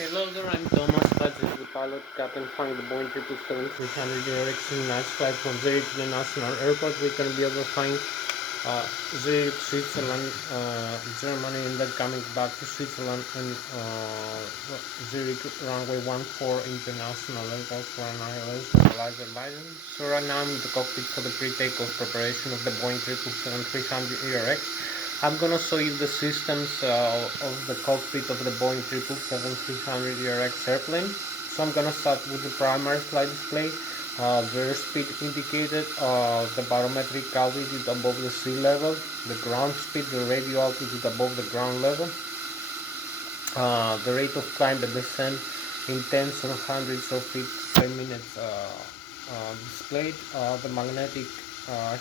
Hello there, I'm Thomas, Hatsios, the pilot, captain flying the Boeing 777-300 direction night flight from Zurich International Airport. We're going to be overflying Zurich, Switzerland, Germany, and then coming back to Switzerland and Zurich runway 14 International Airport for an ILS stabilizer license. So right now I'm in the cockpit for the pre-takeoff preparation of the Boeing 777-300 ERX. I'm gonna show you the systems of the cockpit of the Boeing 777-300 ERX airplane. So I'm gonna start with the primary flight display, the airspeed indicated, the barometric altitude above the sea level, the ground speed, the radio altitude above the ground level, the rate of climb and descent in tens and hundreds of feet per minute displayed, the magnetic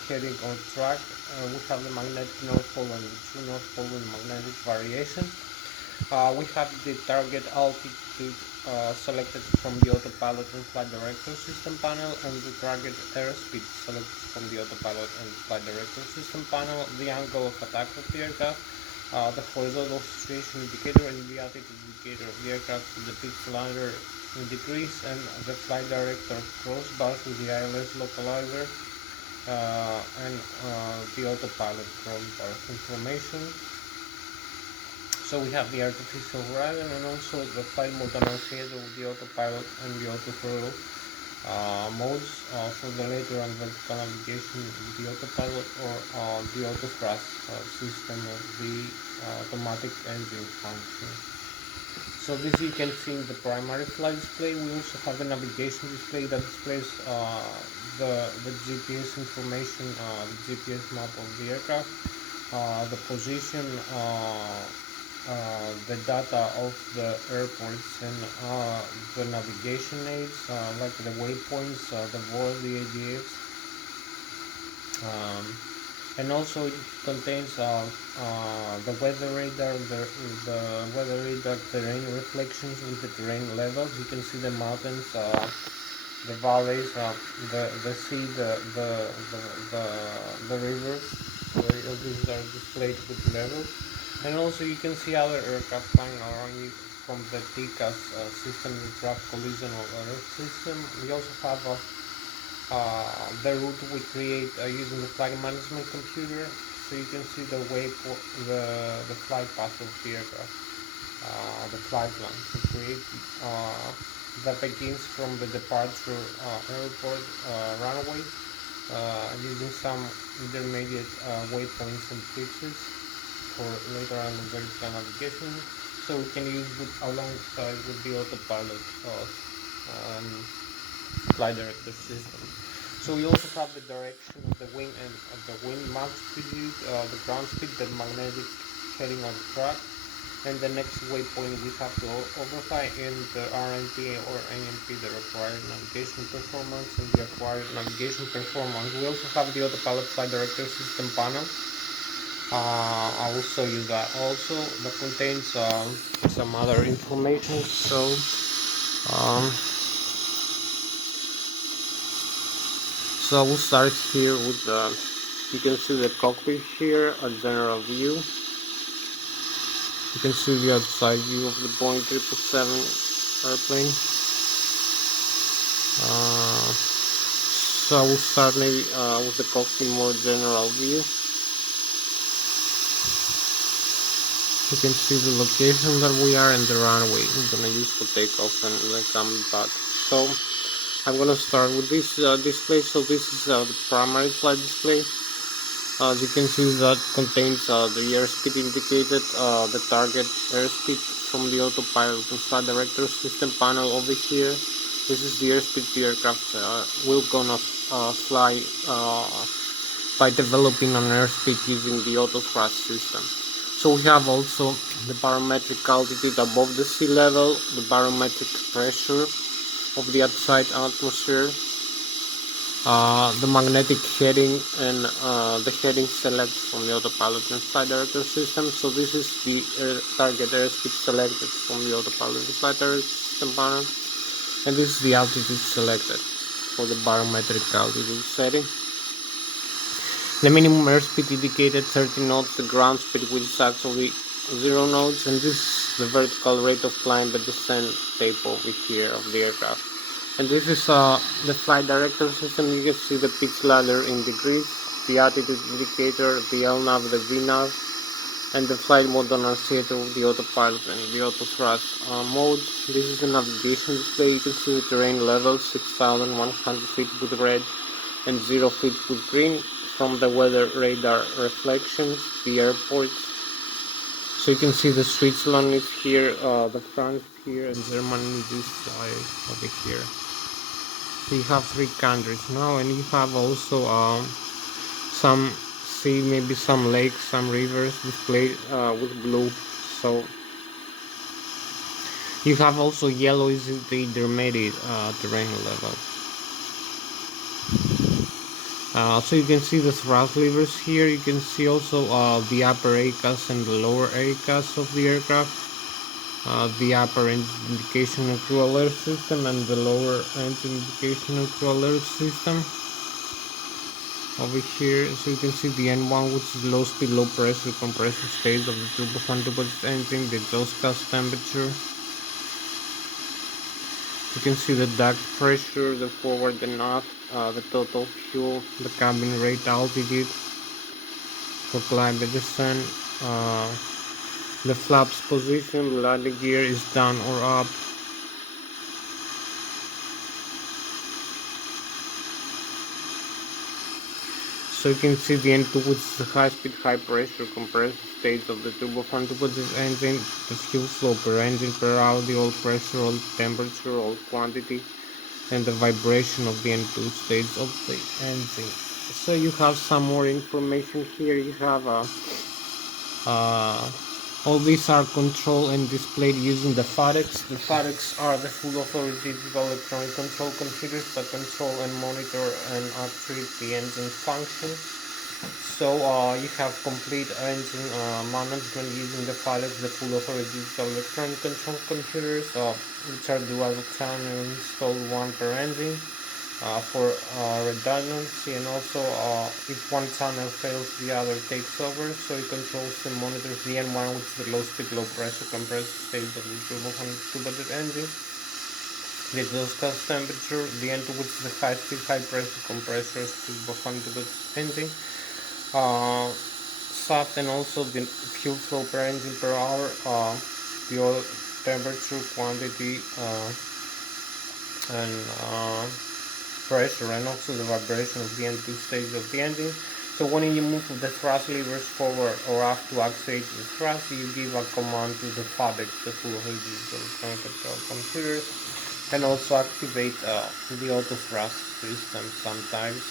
heading or track. We have the magnetic North Pole and the true North Pole and magnetic variation. We have the target altitude selected from the autopilot and flight director system panel, and the target airspeed selected from the autopilot and flight director system panel, the angle of attack of the aircraft, the horizontal situation indicator and the altitude indicator of the aircraft with the pitch ladder in degrees, and the flight director crossbars with the ILS localizer and the autopilot crossbars information. So we have the artificial horizon and also the flight mode annunciator with the autopilot and the autothrottle modes for the later and vertical navigation with the autopilot or the autothrust system of the automatic engine function. So this you can see in the primary flight display. We also have a navigation display that displays the GPS information, the GPS map of the aircraft, the position, the data of the airports, and the navigation aids like the waypoints, the VOR, the ADFs, and also it contains the weather radar, the weather radar terrain reflections with the terrain levels. You can see the mountains, the valleys, the sea, the rivers. So these are displayed with levels. And also you can see other aircraft flying around you from the TCAS system, the track collision alert system. We also have the route we create using the flight management computer, so you can see the way for the flight path of the aircraft, the flight plan to create that begins from the departure airport runway using some intermediate waypoints and pitches for later and vertical navigation. So we can use alongside with the autopilot flight director system. So we also have the direction of the wind and of the wind max speed, the ground speed, the magnetic heading on track, and the next waypoint we have to overfly in the RNP or ANP, the required navigation performance and the acquired navigation performance. We also have the autopilot flight director system panel. I will show you that also. That contains some other information. Um, so I will start here with the. You can see the cockpit here, a general view. You can see the outside view of the Boeing 777 airplane. So I will start maybe with the cockpit more general view. You can see the location that we are and the runway we're gonna use for takeoff and then coming back. So I'm gonna start with this display. So this is the primary flight display. As you can see, that contains the airspeed indicated, the target airspeed from the autopilot and flight director system panel over here. This is the airspeed the aircraft will gonna fly by developing an airspeed using the auto thrust system. So we have also the barometric altitude above the sea level, the barometric pressure of the outside atmosphere, the magnetic heading and the heading select from the autopilot and flight director system. So this is the target airspeed selected from the autopilot and flight director system panel, and this is the altitude selected for the barometric altitude setting. The minimum airspeed indicated 30 knots, the ground speed which is actually 0 knots, and this is the vertical rate of climb and descent tape over here of the aircraft. And this is the flight director system. You can see the pitch ladder in degrees, the attitude indicator, the LNAV, the VNAV, and the flight mode annunciator of the autopilot and the auto thrust mode. This is the navigation display. You can see the terrain level 6,100 feet with red and 0 feet with green. From the weather radar reflections, the airports. So you can see the Switzerland is here, the France is here, and Germany is this side over here. So you have 3 countries now, and you have also some sea, maybe some lakes, some rivers displayed with blue. So you have also yellow is the intermediate terrain level. So you can see the thrust levers here. You can see also the upper ACAS and the lower ACAS of the aircraft. The upper engine indication and crew alert system and the lower engine indication and crew alert system over here. So you can see the N1, which is low speed, low pressure compressor stage of the turbofan engine, the exhaust gas temperature. You can see the duct pressure, the forward and aft, the total fuel, the cabin rate, altitude for climb and descent, the flaps position, the landing gear is down or up. So you can see the N2, which is the high speed, high pressure compressor stage of the turbofan engine, the fuel flow per engine per hour, the oil pressure, oil temperature, oil quantity, and the vibration of the N2 stage of the engine. So you have some more information here. You have all these are controlled and displayed using the FADEX. The FADEX are the full authoritative electronic control computers that control and monitor and actuate the engine function. So you have complete engine management using the FADEX, the full authoritative electronic control computers, which are dual channel installed one per engine. For redundancy, and also if one channel fails, the other takes over. So it controls and monitors the N1, which is the low speed, low pressure compressor stage of the turbofan engine, the exhaust gas temperature, the N2, which is the high speed, high pressure compressor turbofan engine, shaft, and also the fuel flow per engine per hour, the oil temperature, quantity, and pressure, and also the vibration of the end-two stage of the engine. So when you move the thrust levers forward or up to actuate the thrust, you give a command to the FADEC, the full digital electronic control computers, and also activate the auto thrust system sometimes,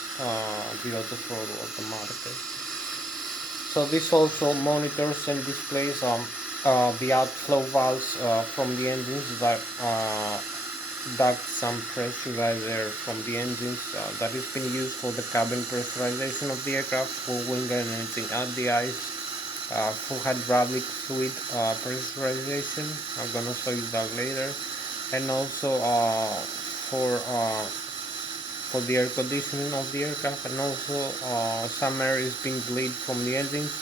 the auto throttle automatically. So this also monitors and displays the outflow valves from the engines that duct some pressurizer from the engines that is being used for the cabin pressurization of the aircraft, for wing energy at the ice, for hydraulic fluid pressurization. I'm gonna show you that later, and also for the air conditioning of the aircraft, and also some air is being bleed from the engines,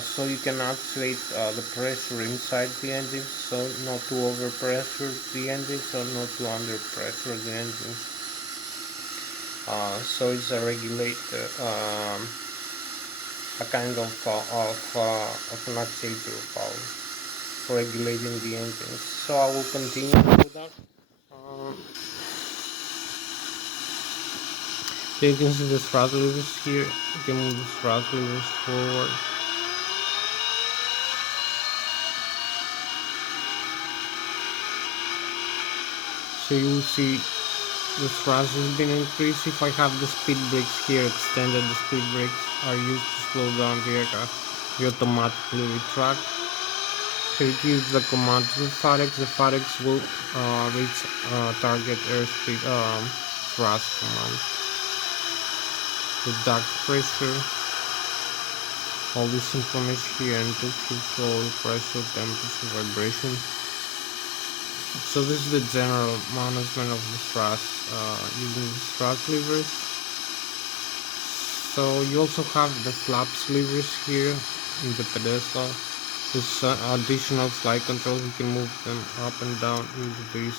so you can actuate the pressure inside the engine, so not to overpressure the engines or not to underpressure the engine. So it's a regulator, a kind of an actuator valve for regulating the engines. So I will continue with that. So you can see the thrust levers here. You can move the thrust levers forward. So you will see the thrust has been increased. If I have the speed brakes here extended, the speed brakes are used to slow down the aircraft. You automatically retract. So it gives the command to the FADEC. The FADEC will reach target airspeed thrust command. The duct pressure, all this information here, and to control pressure, temperature, vibration. So this is the general management of the thrust using the thrust levers. So you also have the flaps levers here in the pedestal. With additional flight controls, you can move them up and down into these.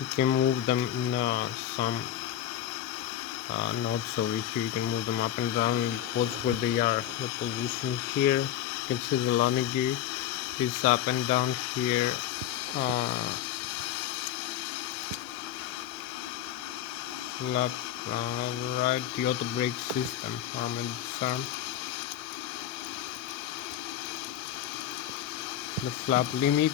You can move them in some nodes over here. You can move them up and down in both where they are. The position here, you can see the landing gear is up and down here. Left, right, the auto brake system, arm and disarm, the flap limit.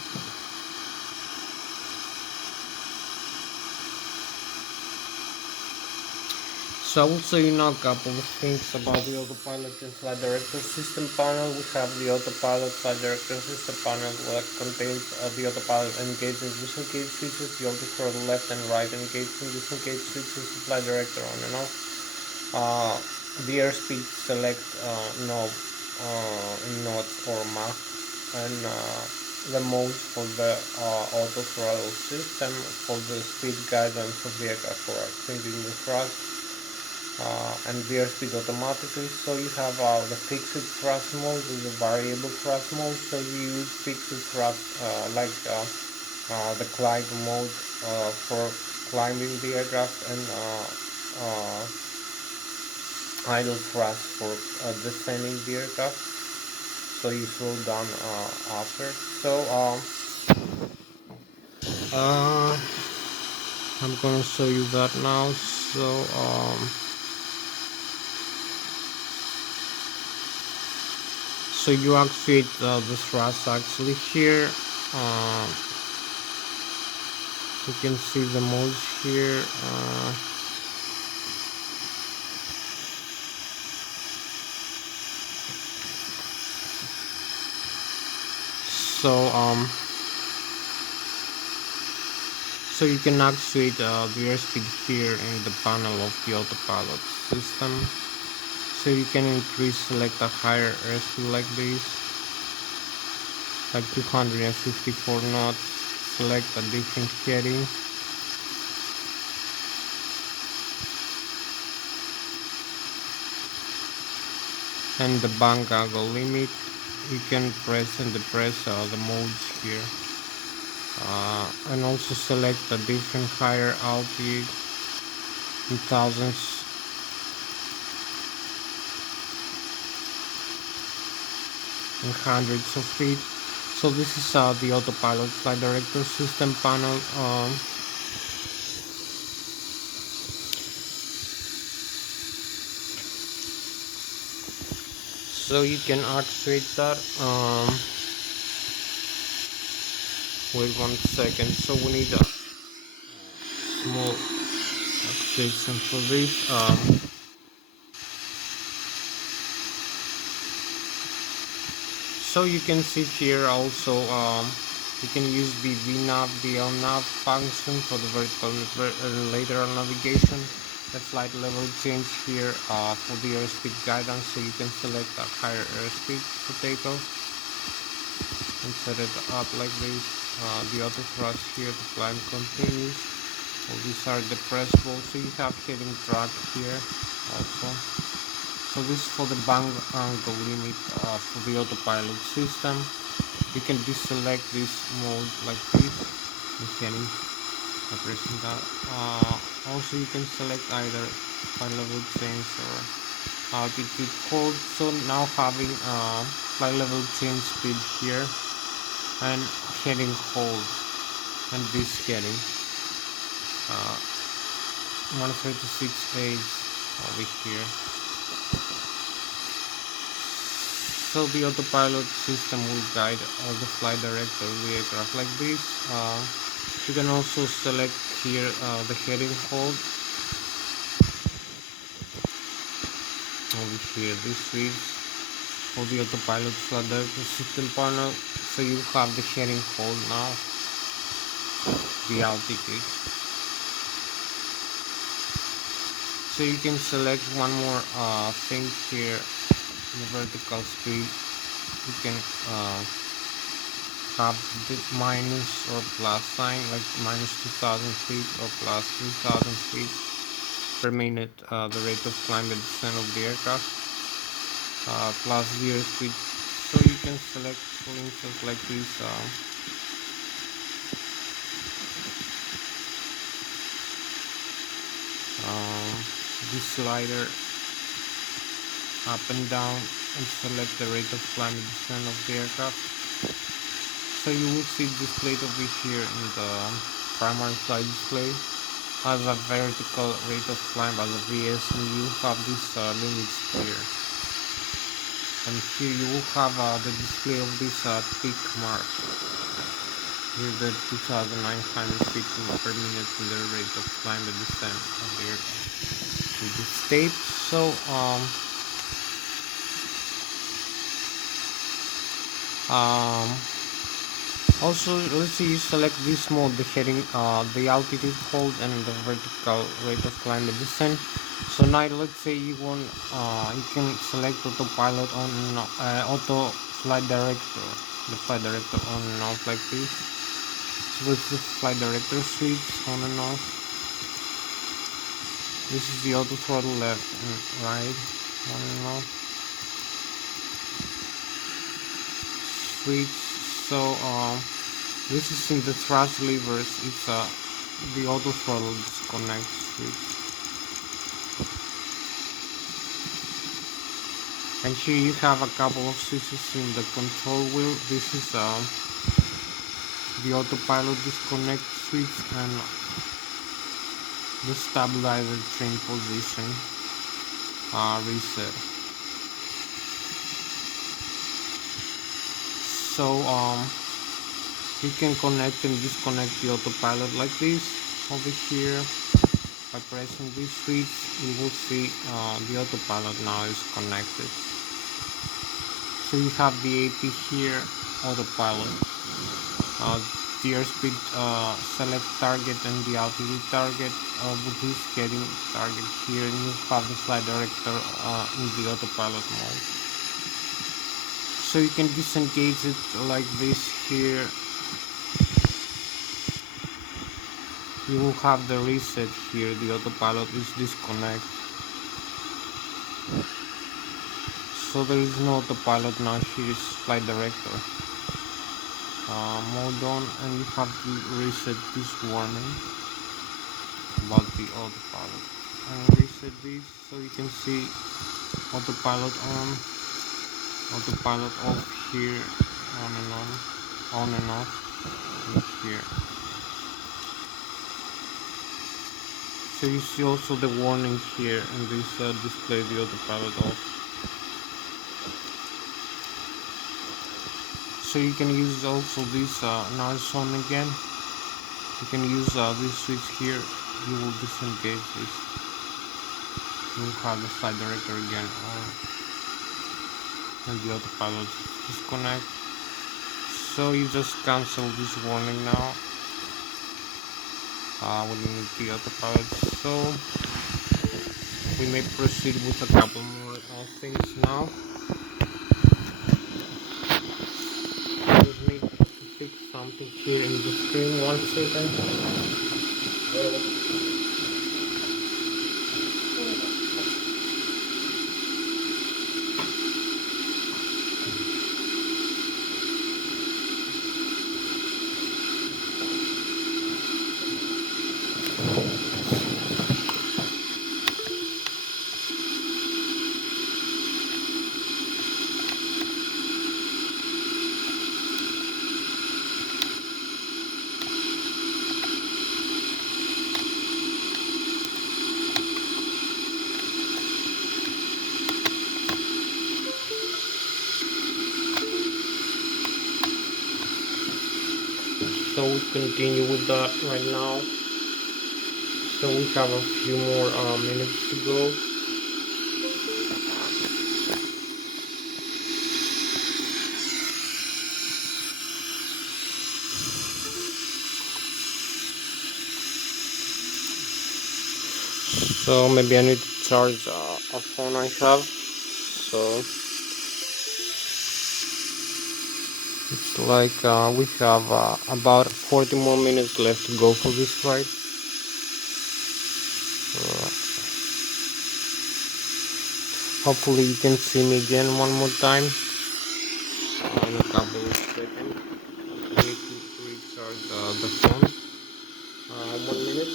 So I will show you now a couple of things about the autopilot and flight director system panel. We have the autopilot flight director system panel that contains the autopilot engaging disengage switches, the auto throttle left and right engaging disengage switches, the flight director on and off, the airspeed select knob in knots or Mach, and the mode for the auto throttle system for the speed guidance of the aircraft for changing the thrust. And the airspeed automatically. So you have the fixed thrust mode and the variable thrust mode. So you use fixed thrust like the climb mode for climbing the aircraft, and idle thrust for descending the aircraft. So you slow down after. So I'm gonna show you that now. So you activate the thrust actually here. You can see the modes here. So you can actuate the airspeed here in the panel of the autopilot system. So you can increase, select a higher airspeed like this, like 254 knots, select a different heading, and the bank angle limit. You can press and depress the modes here, and also select a different higher altitude in thousands in hundreds of feet. So this is the autopilot flight director system panel. So you can activate that. Wait 1 second. So we need a small activation for this. So you can see here also you can use the VNav, the LNav function for the vertical and lateral navigation. The flight level change here for the airspeed guidance, so you can select a higher airspeed for takeoff and set it up like this. The auto thrust here, the climb continues. All these are depressible, so you have heading drag here also. So this is for the bank angle limit for the autopilot system. You can deselect this mode like this, heading by pressing that. Also you can select either flight level change or altitude hold. So now having flight level change speed here and heading hold and this heading 136 over here. So the autopilot system will guide all the flight director of the aircraft like this. You can also select here the heading hold over here. This is for the autopilot flight director system panel. So you have the heading hold now, the altitude. So you can select one more thing here, the vertical speed. You can have the minus or plus sign, like minus 2000 feet or plus 3000 feet per minute, the rate of climb and descent of the aircraft, plus the airspeed. So you can select, for instance, like this. This slider up and down and select the rate of climb and descent of the aircraft. So you will see displayed over here in the primary flight display as a vertical rate of climb as a VS, and you have these limits here. And here you will have the display of this tick mark. Here the 2900 feet per minute to the rate of climb and descent of the aircraft. In this state, so also let's see, you select this mode, the heading, the altitude hold and the vertical rate of climb and descent. So now let's say you want you can select autopilot on auto flight director, the flight director on and off like this. So with the flight director switch on and off. This is the auto throttle left and right, on and off switch. So this is in the thrust levers. It's the auto throttle disconnect switch. And here you have a couple of switches in the control wheel. This is the autopilot disconnect switch and the stabilizer train position reset. So you can connect and disconnect the autopilot like this over here. By pressing this switch, you will see the autopilot now is connected. So you have the AP here, autopilot, the airspeed select target and the altitude target with this heading target here, and you have the flight director in the autopilot mode. So you can disengage it like this here. You will have the reset here, the autopilot is disconnected. So there is no autopilot now, here is flight director mode on, and you have to reset this warning about the autopilot and reset this, so you can see autopilot on, autopilot off here, on and off, and here. So you see also the warning here in this display, the autopilot off. So you can use also this noise on again. You can use this switch here. You will disengage this. You will have the flight director again on, and the autopilot disconnect. So you just cancel this warning now. When you need the autopilot. So we may proceed with a couple more things now. Just need to fix something here in the screen. 1 second. So we continue with that right now. So we have a few more minutes to go. So maybe I need to charge a phone I have. So it's like we have about 40 more minutes left to go for this flight. Hopefully you can see me again one more time in a couple of seconds. I need to recharge the phone. 1 minute.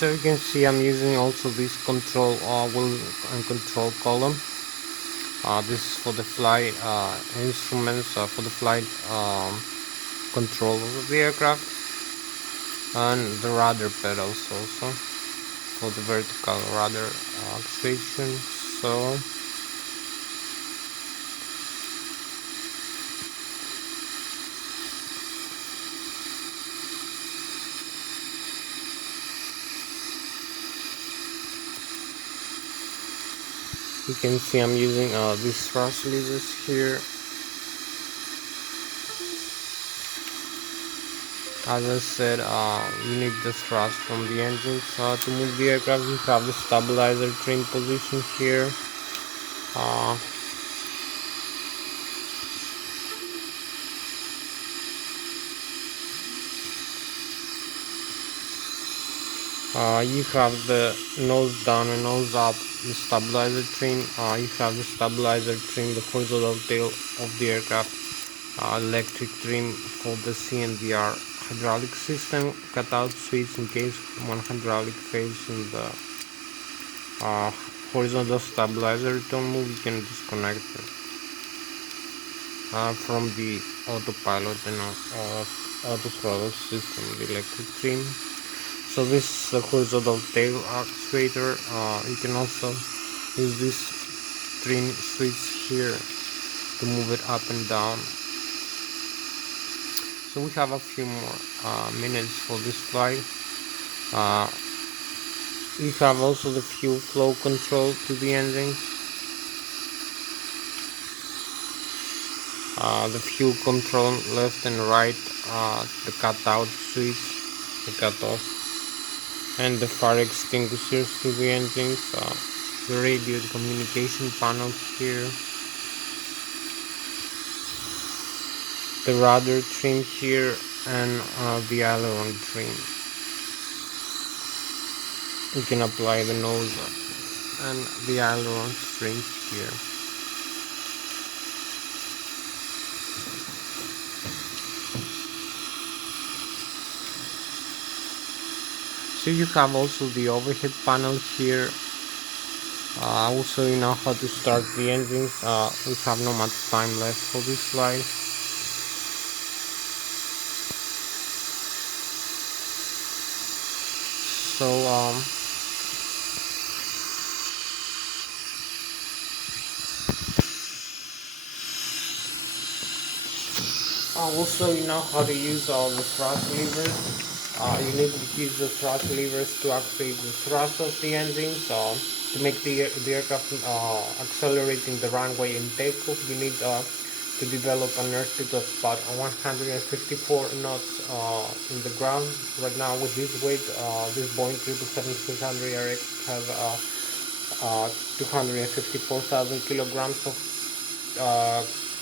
So you can see I'm using also this control wheel and control column. This is for the flight instruments, for the flight control of the aircraft, and the rudder pedals also for the vertical rudder actuation. So you can see I'm using these thrust levers here. As I said, you need the thrust from the engines to move the aircraft. You have the stabilizer trim position here. You have the nose down and nose up, the stabilizer trim. You have the stabilizer trim, the horizontal tail of the aircraft, electric trim for the CNVR hydraulic system, cutout switch in case one hydraulic fails in the horizontal stabilizer don't move. You can disconnect it from the autopilot and auto throttle system, the electric trim. So this is the horizontal tail actuator. You can also use this trim switch here to move it up and down. So we have a few more minutes for this flight. We have also the fuel flow control to the engine. The fuel control left and right, the cutout switch, the cutoff, and the fire extinguishers to the engines, the radio, the communication panels here, the rudder trim here, and the aileron trim. You can apply the nose and the aileron strings here. So you have also the overhead panel here. I will show you now how to start the engines. We have not much time left for this slide. So I will show you now how to use all the thrust levers. You need to use the thrust levers to activate the thrust of the engines. To make the aircraft accelerating the runway in takeoff, you need to develop an airspeed of about 154 knots in the ground. Right now, with this weight, this Boeing 777-300 RX has 254,000 kilograms of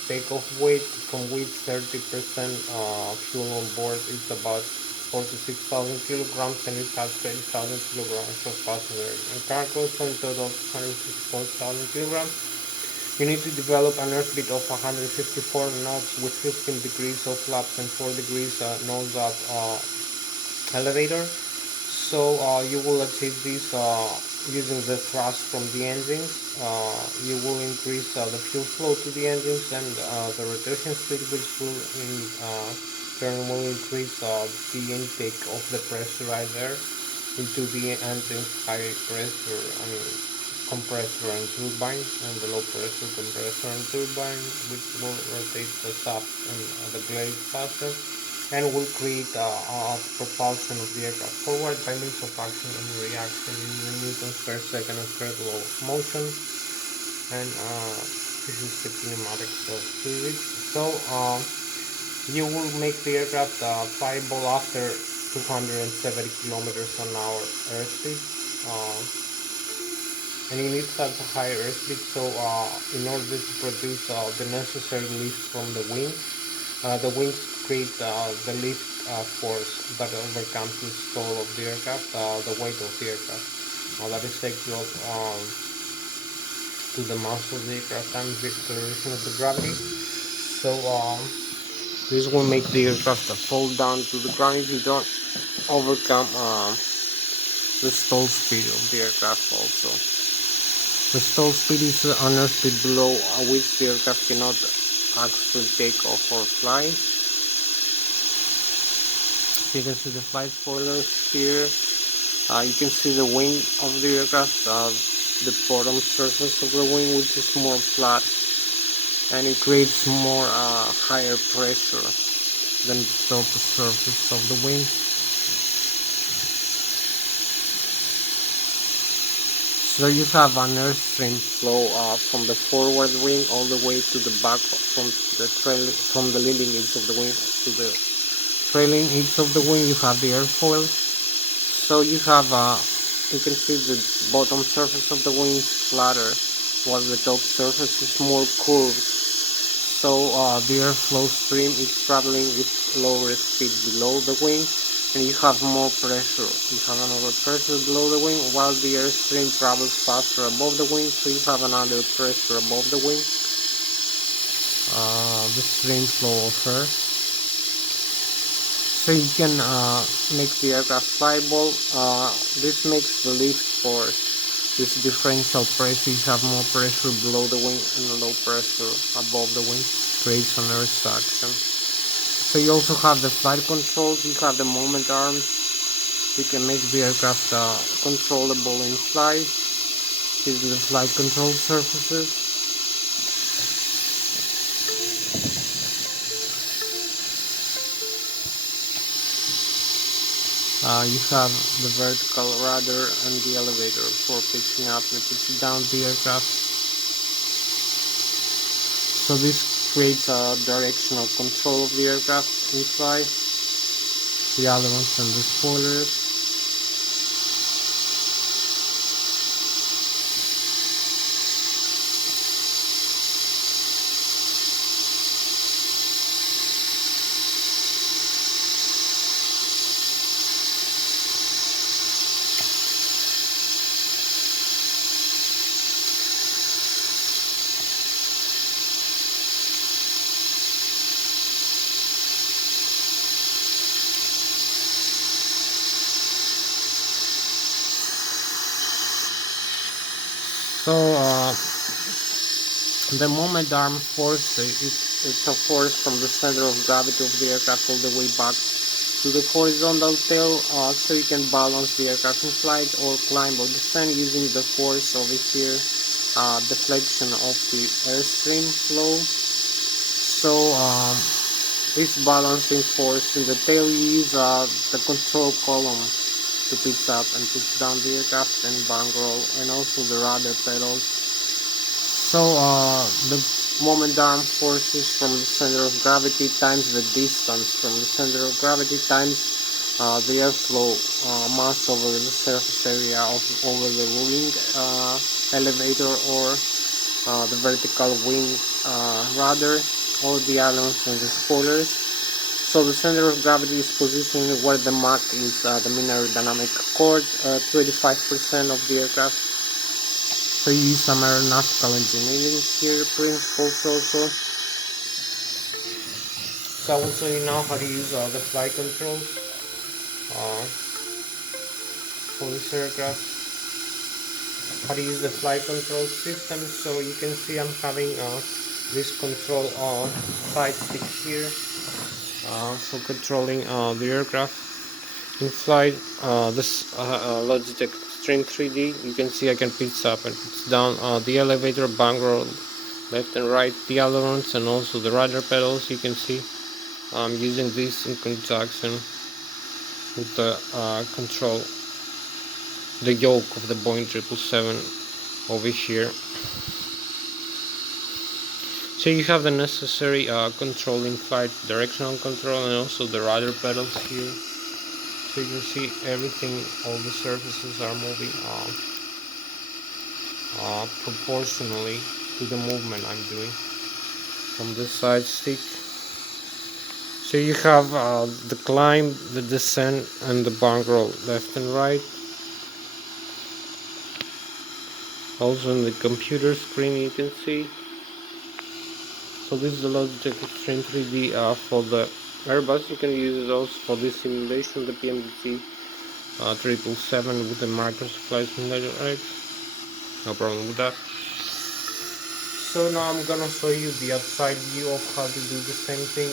takeoff weight, from which 30% fuel on board is about 46,000 kilograms, and it has 30,000 kilograms of passenger and cargo, so in total 154,000 kilograms. You need to develop an airspeed of 154 knots with 15 degrees of flaps and 4 degrees nose up elevator. So you will achieve this using the thrust from the engines. You will increase the fuel flow to the engines, and the rotation speed, which will in turn will increase the intake of the pressurizer into the engine's high pressure compressor and turbine, and the low pressure compressor and turbine, which will rotate the shaft and the blade faster, and will create propulsion of the aircraft forward by means of action and reaction in the newtons per second of law of motion. And this is the kinematics of physics. So you will make the aircraft flyable after 270 kilometers an hour airspeed. And you need such a high airspeed, so in order to produce the necessary lift from the wings create the lift force that overcomes the stall of the aircraft, the weight of the aircraft. That is equal to the mass of the aircraft times the acceleration of the gravity. So this will make the aircraft fall down to the ground if you don't overcome the stall speed of the aircraft also. The stall speed is an airspeed below which the aircraft cannot actually take off or fly. You can see the flight spoilers here. You can see the wing of the aircraft, the bottom surface of the wing, which is more flat, and it creates more higher pressure than the top surface of the wing. So you have an airstream flow from the forward wing all the way to the back, from the leading edge of the wing to the trailing edge of the wing. You have the airfoil. So you have you can see the bottom surface of the wing is flatter, while the top surface is more curved. So the airflow stream is traveling with lower speed below the wing, and you have more pressure. You have another pressure below the wing, while the airstream travels faster above the wing, so you have another pressure above the wing. The stream flow of air. So you can make the aircraft flyable. This makes the lift force, this differential pressure. You have more pressure below the wing and low pressure above the wing, creates an air suction. So you also have the flight controls. You have the moment arms. You can make the aircraft controllable in flight. These are the flight control surfaces. You have the vertical rudder and the elevator for pitching up and pitching down the aircraft. So this creates a directional control of the aircraft inside. The ailerons and the spoilers. So the moment arm force, it's a force from the center of gravity of the aircraft all the way back to the horizontal tail, so you can balance the aircraft in flight or climb or descend using the force over here, deflection of the airstream flow. So this balancing force in the tail, you use the control column to pitch up and pitch down the aircraft and bank roll, and also the rudder pedals. So the moment arm forces from the center of gravity times the distance from the center of gravity times the airflow mass over the surface area over the wing elevator, or the vertical wing rudder, or the ailerons and the spoilers. So the center of gravity is positioned where the Mach is the mean aerodynamic accord to 85% of the aircraft. So you use some aeronautical engineering here principles also. So I will show you now how to use the flight controls for this aircraft. How to use the flight control system. So you can see I'm having this control side stick here for controlling the aircraft in flight. This Logitech Extreme 3D. You can see I can pitch up and pitch down the elevator, bank roll, left and right, the ailerons, and also the rudder pedals. You can see I'm using this in conjunction with the control, the yoke of the Boeing 777 over here. So you have the necessary control in flight, directional control, and also the rudder pedals here. So you can see everything, all the surfaces are moving proportionally to the movement I'm doing from this side stick. So you have the climb, the descent, and the bank roll left and right. Also in the computer screen you can see. So this is the Logitech Extreme 3D for the Airbus. You can use it also for this simulation, the PMDC 777 with the microsupply simulator, right? No problem with that. So now I'm gonna show you the outside view of how to do the same thing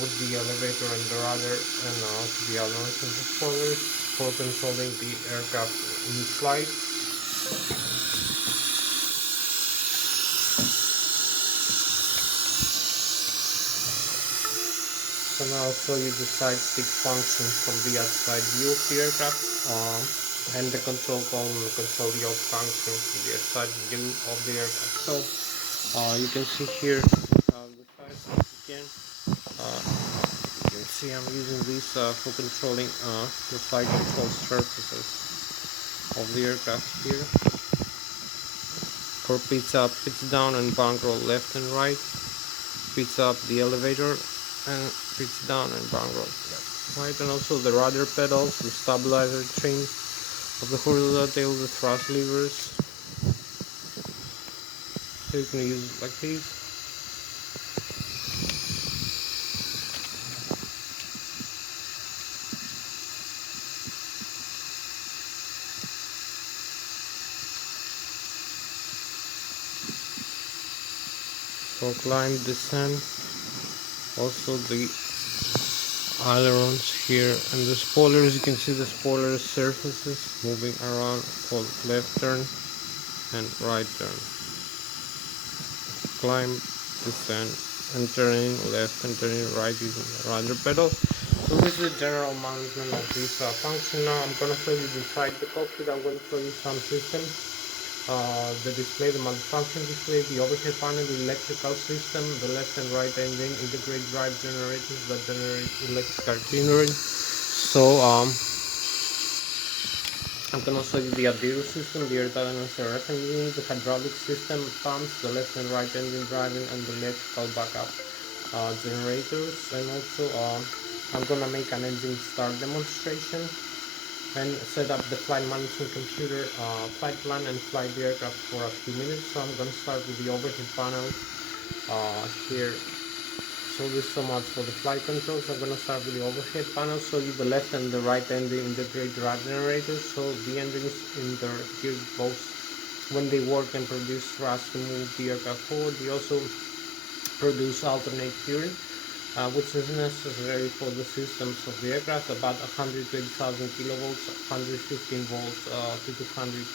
with the elevator and the rudder, and the ailerons and the spoilers for controlling the aircraft in flight. So now I'll show you the side stick function from the outside view of the aircraft, and the control column and control yoke function from the outside view of the aircraft. So you can see here the side stick again. You can see I'm using this for controlling the flight control surfaces of the aircraft here. For pitch up, pitch down, and bank roll left and right. Pitch up the elevator and pitch down and bank roll left, right. And also the rudder pedals, the stabilizer trim of the horizontal tail, the thrust levers. So you can use it like this. For climb, descent, also the ailerons here, and the spoilers. You can see the spoiler surfaces moving around for left turn and right turn. Climb, descent, and turning left and turning right using the rudder pedals. So this is the general management of this function. Now I'm going to show you inside the cockpit. I'm going to show you some systems. The display, the multifunction display, the overhead panel, the electrical system, the left and right engine, integrated drive generators that generate electrical artillery. So I'm gonna show you the Adiro system, the air balance RF engine, the hydraulic system, pumps, the left and right engine driving, and the electrical backup generators. And also I'm gonna make an engine start demonstration and set up the flight management computer, flight plan, and fly the aircraft for a few minutes. So I'm going to start with the overhead panel here. So this is so much for the flight controls. I'm going to start with the overhead panel, show you the left and the right engine integrated drive generators. So the engines in the here both when they work and produce thrust to move the aircraft forward. They also produce alternate current, which is necessary for the systems of the aircraft, about 120,000 kilovolts, 115 volts to 200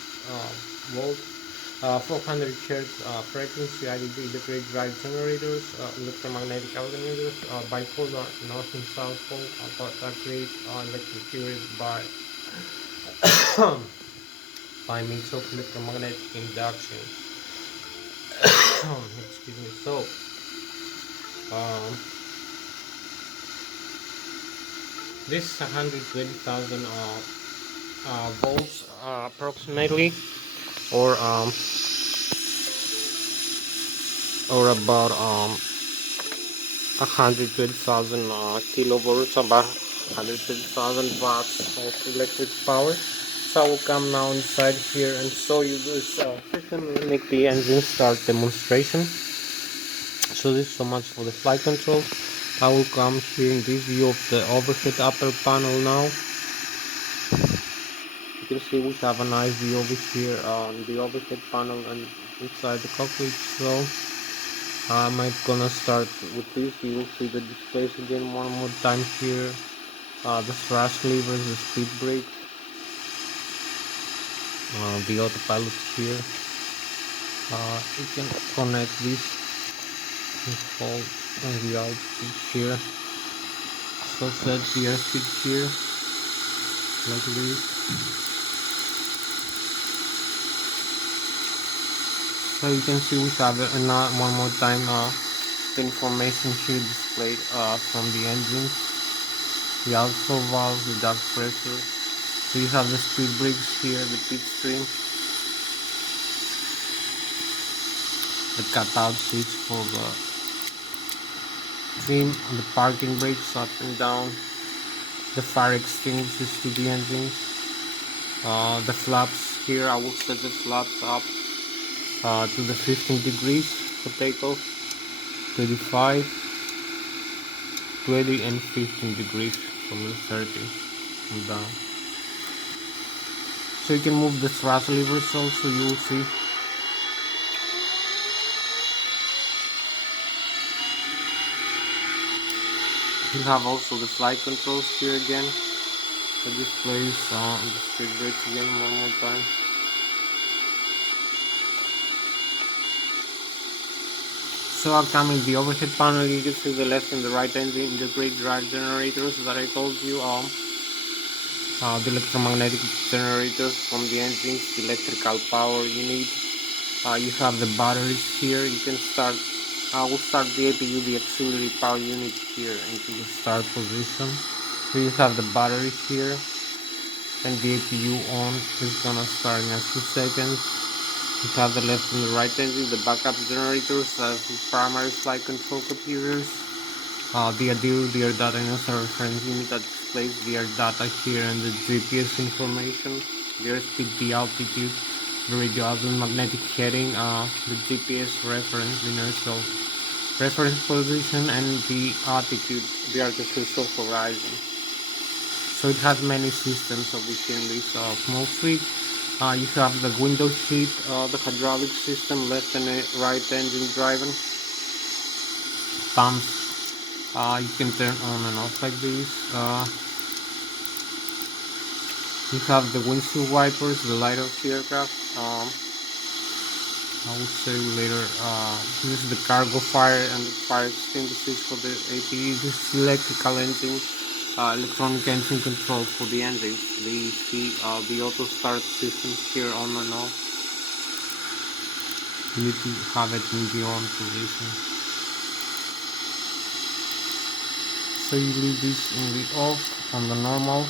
volts, 400 Hz frequency, IDD integrated drive generators, electromagnetic alternators, bipolar north and south pole, that create electric current by means of electromagnetic induction. Excuse me. So, um, this 120,000 volts approximately, or about 120,000 kilovolts, about 120,000 watts of electric power. So I will come now inside here and show you this system. We'll make the engine start demonstration. So this is so much for the flight control. I will come here in this view of the overhead upper panel now. You can see we have a nice view over here on the overhead panel and inside the cockpit. So I'm gonna start with this. You will see the displays again one more time here. The thrust levers, the speed brake, the autopilot here. You can connect this hold on the outside here. So set the airspeed here like this. So you can see we have one more time the information here displayed from the engine, the outflow valve, the duct pressure. So you have the speed brakes here, the pit stream, the cutout switch for the trim, the parking brakes up and down, the fire extinguishers to the engine, the flaps here. I will set the flaps up to the 15 degrees for takeoff, 35, 20 and 15 degrees from the 30 and down. So you can move the thrust levers also, you will see. You have also the flight controls here again. The displays the speed brakes again one more time. So I'm coming the overhead panel. You can see the left and the right engine integrated drive generators that I told you. The electromagnetic generators from the engines, the electrical power you need. You have the batteries here. You can start. I will start the APU, the auxiliary power unit here into the start position. So you have the battery here, and the APU on is gonna start in a few seconds. You have the left and the right engine, the backup generators, the primary flight control computers, the ADIR, the air data user reference unit that displays the air data here and the GPS information, the airspeed, the altitude, the radio magnetic heading, the GPS reference, the inertial reference position, and the altitude, the artificial horizon. So it has many systems over here in this small suite. You have the window sheet, the hydraulic system, left and right engine driving, pumps. You can turn on and off like this. You have the windshield wipers, the light of the aircraft. I will show you later. This is the cargo fire and the fire extinguishers for the APE. This is the electrical engine, electronic engine control for the engine. The auto start system here on and off. You need to have it in the on position. So you leave this in the off on the normal.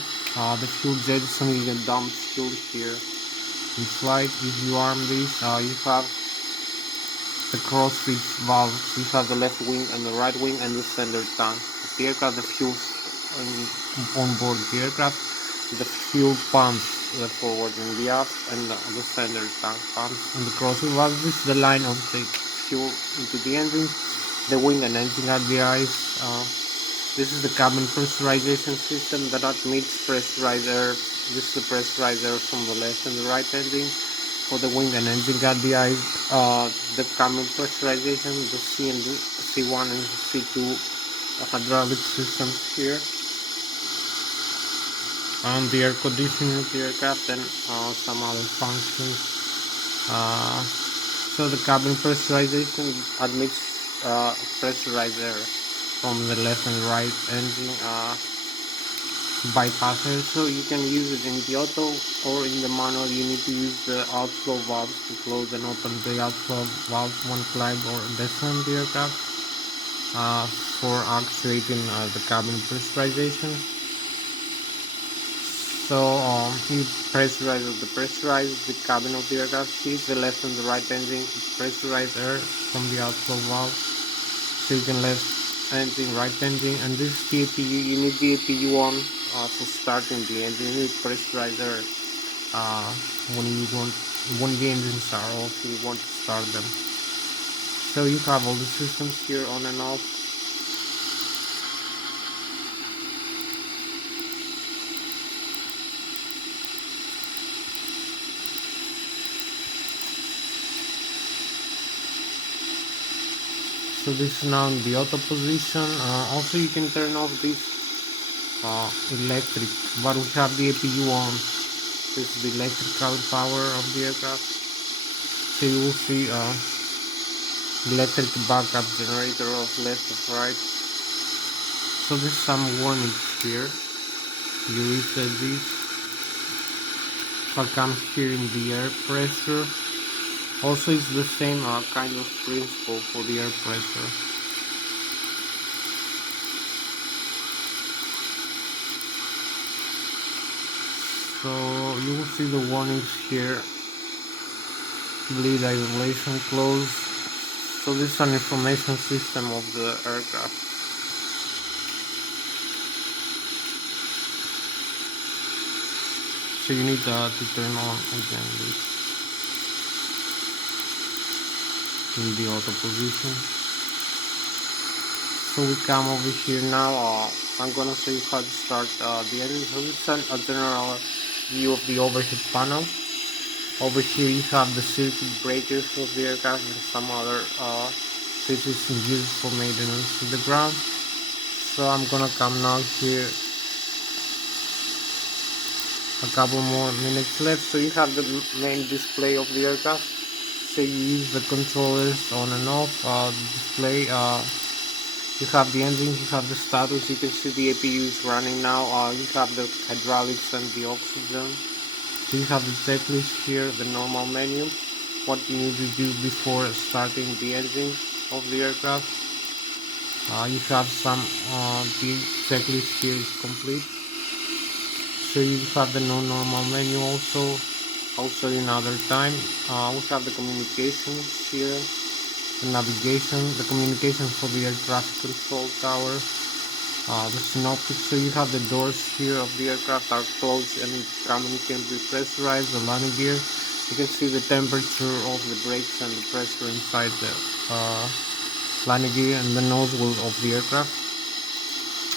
The fuel jettison, you can dump fuel here in flight. If you arm this, you have the crossfeed valve. You have the left wing and the right wing and the center tank. The aircraft, the fuel on board the aircraft, the fuel pumps, the forward and the aft, and the center tank pumps and the crossfeed valve. This is the line of the fuel into the engine. The wing and engine RDIs. This is the cabin pressurization system that admits pressurized air. This is the pressurized air from the left and the right engine. for the wing and engine guard behind the cabin pressurization, the C and the C1 and C2 hydraulic systems here, and the air conditioning of the aircraft, and some other functions. So the cabin pressurization admits pressurized air from the left and right engine bypasser, so you can use it in the auto or in the manual. You need to use the outflow valves to close and open the outflow valves when climb or descend the aircraft for actuating the cabin pressurization. So you pressurize the cabin of the aircraft. See the left and the right engine pressurize air from the outflow valve. So you can left engine, right engine, and this is the APU. You need the APU on for starting the engine. You need pressurized air when the engines are off. You want to start them. So you have all the systems here on and off. So this is now in the auto position. Also you can turn off this electric, but we have the APU on. This is the electrical power of the aircraft. So you will see electric backup generator of left of right. So there's some warnings here. You reset this. I'll come here in the air pressure. Also it's the same kind of principle for the air pressure. So you will see the warnings here. Bleed isolation close. So this is an information system of the aircraft. So you need to turn on again this in the auto position. So we come over here now. I'm gonna show you how to start the engine. So this is a general view of the overhead panel. Over here you have the circuit breakers of the aircraft and some other switches used for maintenance of the ground. So I'm gonna come now here. A couple more minutes left. So you have the main display of the aircraft. So you use the controllers on and off display. You have the engine, you have the status, you can see the APU is running now. You have the hydraulics and the oxygen. So you have the checklist here, the normal menu, what you need to do before starting the engine of the aircraft. You have some, the checklist here is complete. So you have the normal menu also another time. We have the communications here, the navigation, the communication for the air traffic control tower, the synoptics. So you have the doors here of the aircraft are closed and cabin can be pressurized, the landing gear. You can see the temperature of the brakes and the pressure inside the landing gear and the nozzle of the aircraft.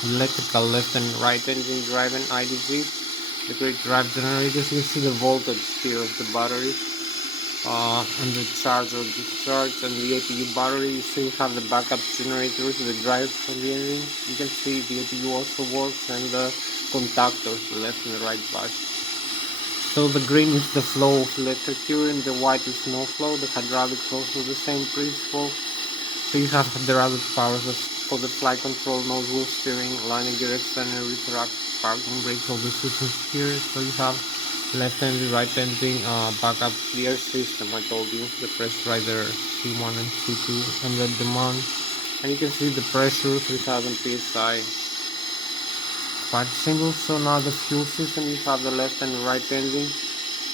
Electrical left and right engine drive and IDG. The great drive generators. You can see the voltage here of the battery and the charge or discharge and the APU battery. So you have the backup generators, the drive from the engine. You can see the APU also works and the contactors, the left and the right bus. So the green is the flow of electric current, the white is no flow, the hydraulics also the same principle. So you have hydraulic powers for the flight control, nozzle, steering, landing gear, external, retract, parking brakes, all the systems here. So you have left engine, right engine, backup, the air system, I told you, the pressurizer C1 and C2, and the demand. And you can see the pressure, 3000 psi. Quite simple. So now the fuel system, you have the left and right engine.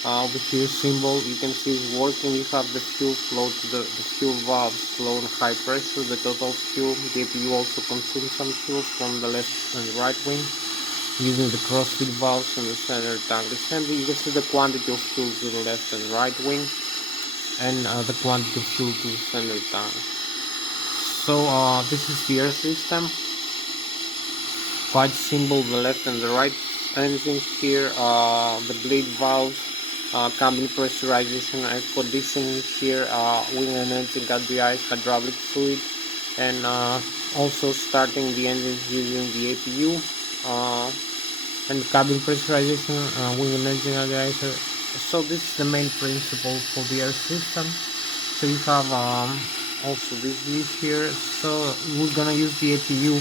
Over here symbol, you can see it's working. You have the fuel flow to the fuel valves flow on high pressure, the total fuel. The APU also consumes some fuel from the left and right wing using the crossfeed valves and the center tank assembly. You can see the quantity of fuel to the left and right wing and the quantity of fuel to the center tank. So this is the air system. Quite simple, the left and the right engine here, the bleed valves, cabin pressurization, air conditioning here, wing and engine guide, hydraulic fluid, and also starting the engines using the APU, and cabin pressurization, wing and engine guide. So this is the main principle for the air system. So you have also this view here. So we're gonna use the APU,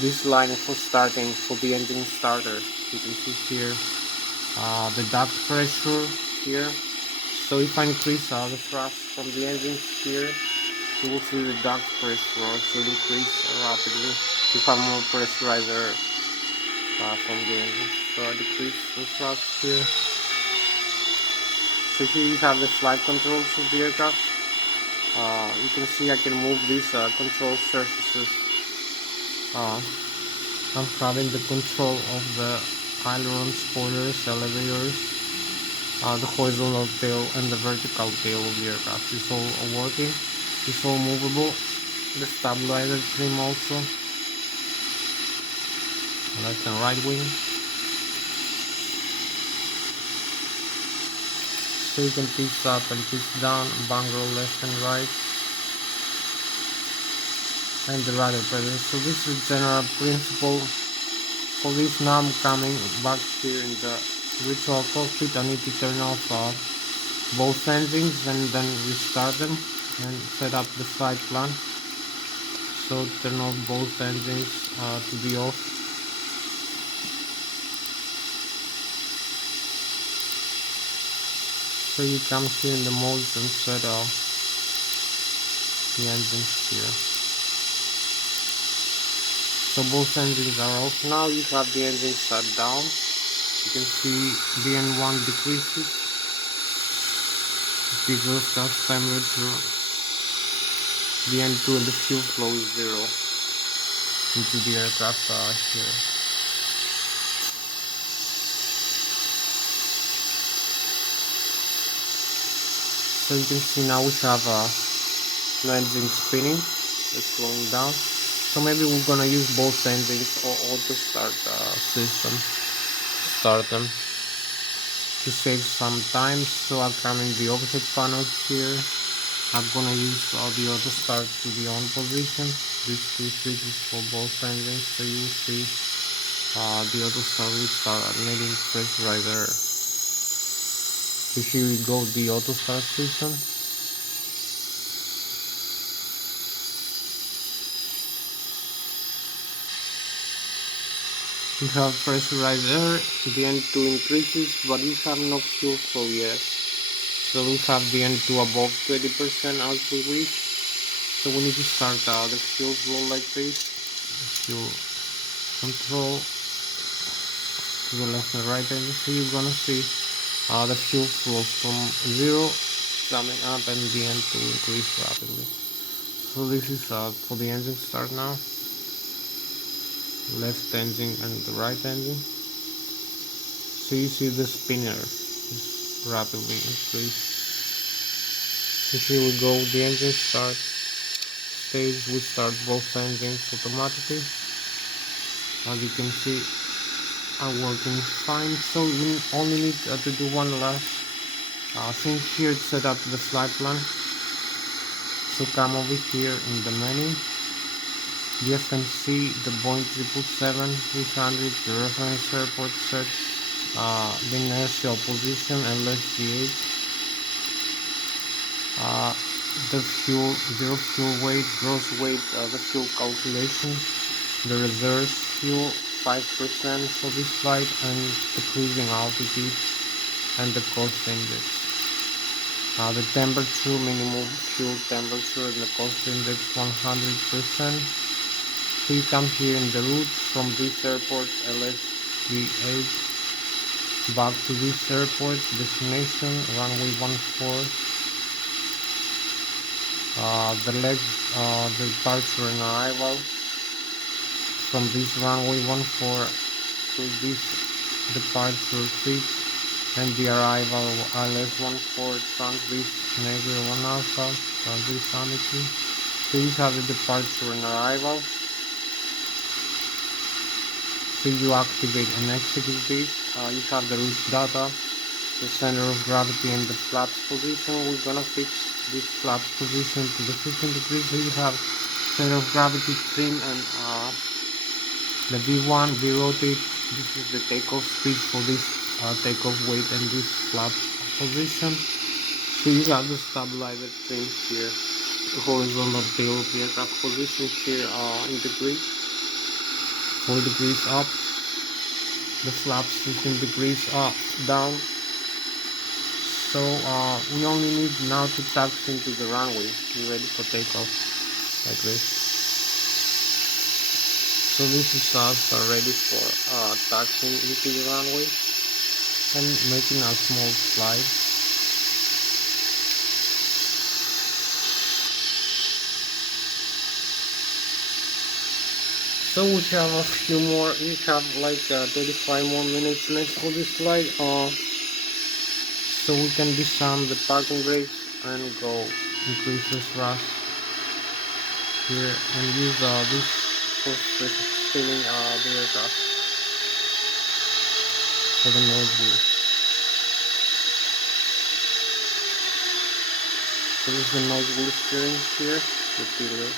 this line for starting for the engine starter. You can see here the duct pressure here. So if I increase the thrust from the engine here, you will see the duct pressure also increase rapidly. You have more pressurizer from the engine. So I decrease the thrust here. So here you have the flight controls of the aircraft. You can see I can move these control surfaces. I'm having the control of the aileron, spoilers, elevators, the horizontal tail and the vertical tail of the aircraft. It's all working. It's all movable. The stabilizer trim also. Left and right wing. So you can pitch up and pitch down, bunker left and right, and the rudder pedal. So this is the general principle. For this now I'm coming back here in the virtual cockpit. I need to turn off both engines and then restart them and set up the flight plan. So turn off both engines to be off. So you come here in the modes and set off the engines here. So both engines are off. Now you have the engine shut down. You can see the N1 decreases. The exhaust gas temperature. The N2 and the fuel flow is 0 into the aircraft here. So you can see now we have no engine spinning. It's slowing down. So maybe we're gonna use both engines or auto start system. Start them to save some time. So I'll come in the overhead panel here. I'm gonna use the auto start to the on position. These two switches for both engines. So you will see the auto start will start needing pressurizer. So here we go, the auto start system. We have pressurized air, the N2 increases, but we have no fuel flow yet. So we have the N2 above 20% as we wish. So we need to start the fuel flow like this. Fuel control to the left and right end. So you're gonna see the fuel flow from 0 coming up and the N2 increase rapidly. So this is for the engine start now. Left engine and the right engine. So you see the spinner is rapidly increased. So here we go, the engine start stage. We start both engines automatically. As you can see, are working fine. So we only need to do one last thing here to set up the flight plan. So come over here in the menu. You can see the Boeing 777-300, the reference airport set, the inertial position and Lszh, the fuel, zero fuel weight, gross weight, the fuel calculation, the reserve fuel 5% for this flight, and the cruising altitude and the cost index. The temperature, minimum fuel temperature and the cost index 100%. So you come here in the route from this airport, Lszh, back to this airport, destination, runway 14. The leg, the departure and arrival from this runway 14 to this departure 6, and the arrival Lszh 14, transit negative 1 alpha, transit summity. So you have the departure and arrival. So you activate and execute this. You have the route data, the center of gravity and the flaps position. We're gonna fix this flaps position to the 15 degrees. So you have center of gravity trim and the V1, V rotate. This is the takeoff speed for this takeoff weight and this flaps position. So you have the stabilizer trim here, the horizontal tail of the aircraft position here in degrees, 4 degrees up. The flaps 15 degrees up, down. So we only need now to taxi into the runway. Be ready for takeoff, like this. So this is us ready for taxiing into the runway and making a small slide. So we have a few more. We have like 35 more minutes left for this slide. So we can disarm the parking brakes and go increase the thrust here and use this for steering the aircraft for the nose wheel. So this is the nose wheel steering here, the pillar.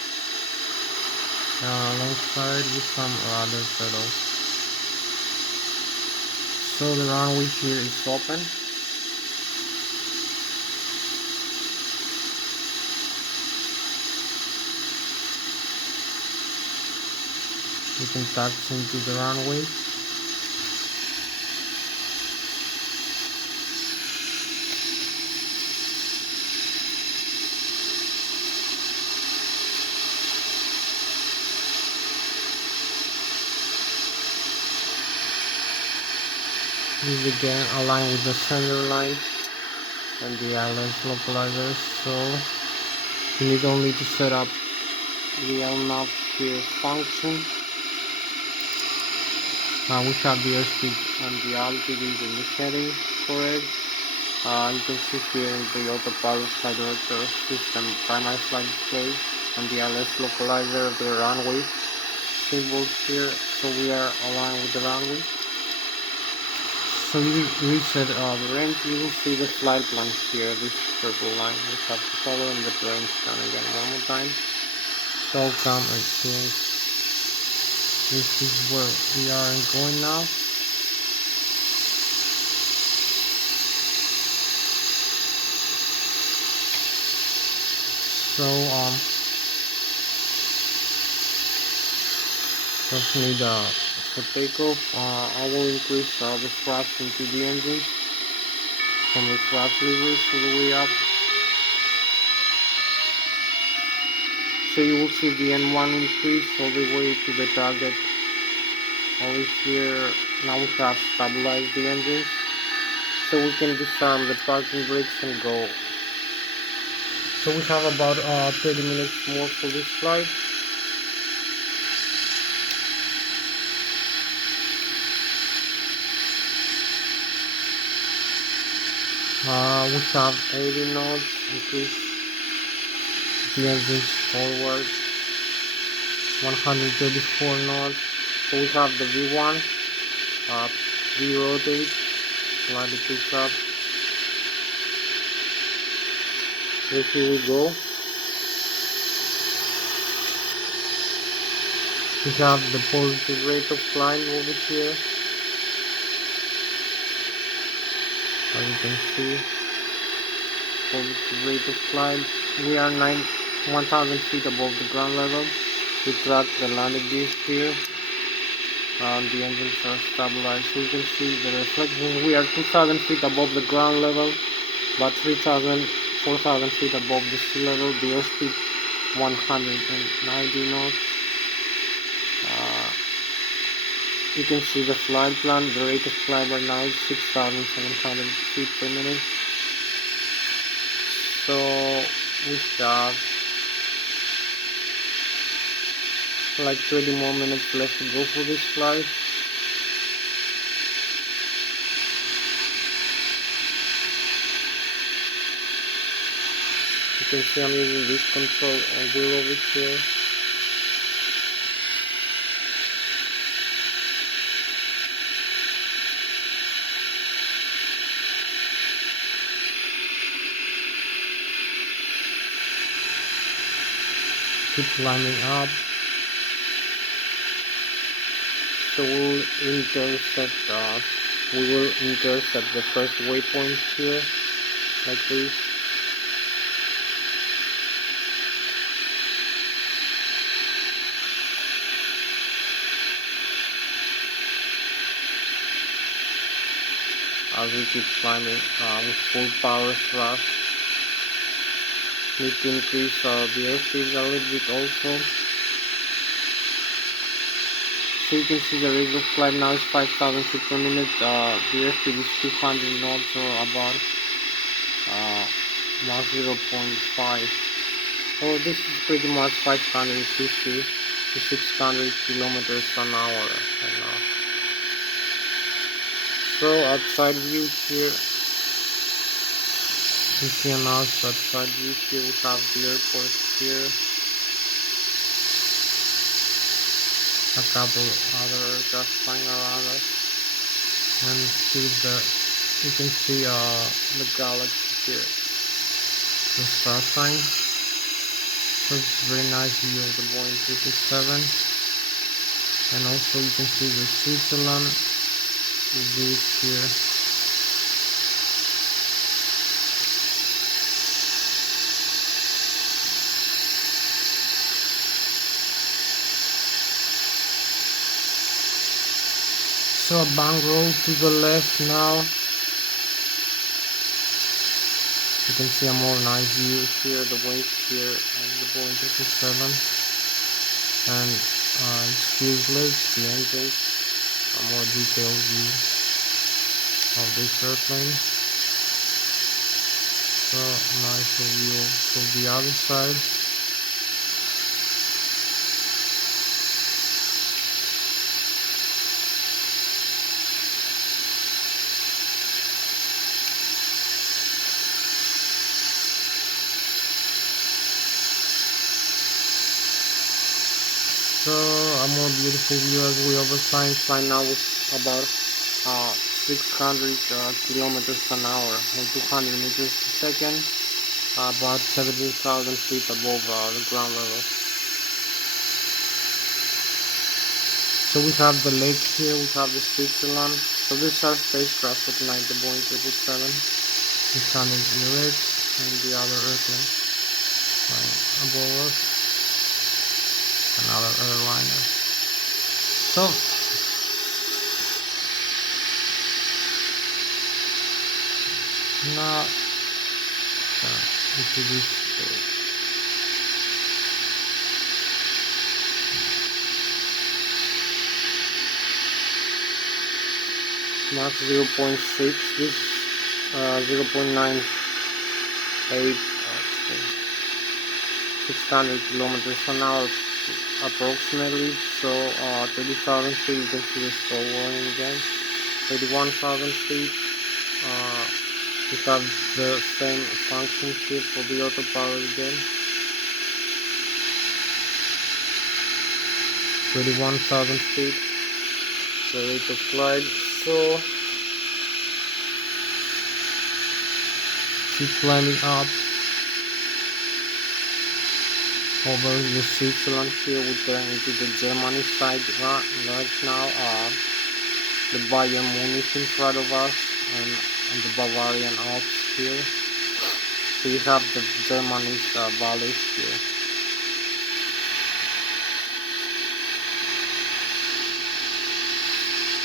Alongside with some other pedals. So the runway here is open. You can taxi into the runway. This is again aligned with the center line and the Lszh localizer. So you need only to set up the LNAV here function. Now we have the airspeed and the altitude in the setting for it. You can see here in the autopilot flight director system primary flight display and the Lszh localizer of the runway symbols here. So we are aligned with the runway. So you reset the range, you will see the flight plan here, this purple line. We have to follow in the range scan again one more time. So come and change. This is where we are going now. So just need for takeoff. I will increase the thrust into the engine from the thrust levers all the way up. So you will see the N1 increase all the way to the target. Over here, now we have stabilized the engine, so we can disarm the parking brakes and go. So we have about 30 minutes more for this flight. We have 80 knots, increase the engines forward, 134 knots. So we have the V1, V rotate, slightly pick up. So here we go. We have the positive rate of climb over here. As you can see, positive rate of climb. We are 1,000 feet above the ground level. We track the landing gear here. The engines are stabilized. So you can see the reflection. We are 2,000 feet above the ground level, but 3,000, 4,000 feet above the sea level. The airspeed 190 knots. You can see the flight plan. The rate of climb right now is 6,700 feet per minute. So we have like 30 more minutes left to go for this flight. You can see I'm using this control wheel over here. keep climbing up. So we will intercept the first waypoint here, like this. As we keep climbing with full power thrust. Need to increase the airspeed a little bit also. So you can see the rate of climb now is 5,000 feet per minute. The airspeed is 200 knots, or about Mach 0.5. Well, this is pretty much 550 to 600 kilometers an hour right now. So outside view here, you see a nice outside view here. We have the airport here. A couple other aircraft flying around us, and here's you can see the galaxy here, the star sign. So it's a very nice view of the Boeing 777, and also you can see the Switzerland view here. So a bank road to the left now. You can see a more nice view here, the wings here, and the Boeing 777, and it's Ilsloc, the engines, a more detailed view of this airplane. So nice view from the other side. So a more beautiful view as we fly now with about 600 kilometers an hour and 200 meters a second, about 17,000 feet above the ground level. So we have the lake here, we have the Switzerland. So this is our spacecraft for tonight, the Boeing 777. It's coming in red, and the other airplane flying above us. Another airliner. So now into this Mach 0.6. This 0.98 600 kilometers an hour approximately. So 30,000 feet, you can see the slow warning again. 31,000 feet. We have the same function here for the autopilot again. 31,000 feet, the rate of glide. So keep climbing up over the Switzerland here. We turn into the Germany side right now. The Bayern Munich in front of us, and the Bavarian Alps here. So you have the Germany's valleys here.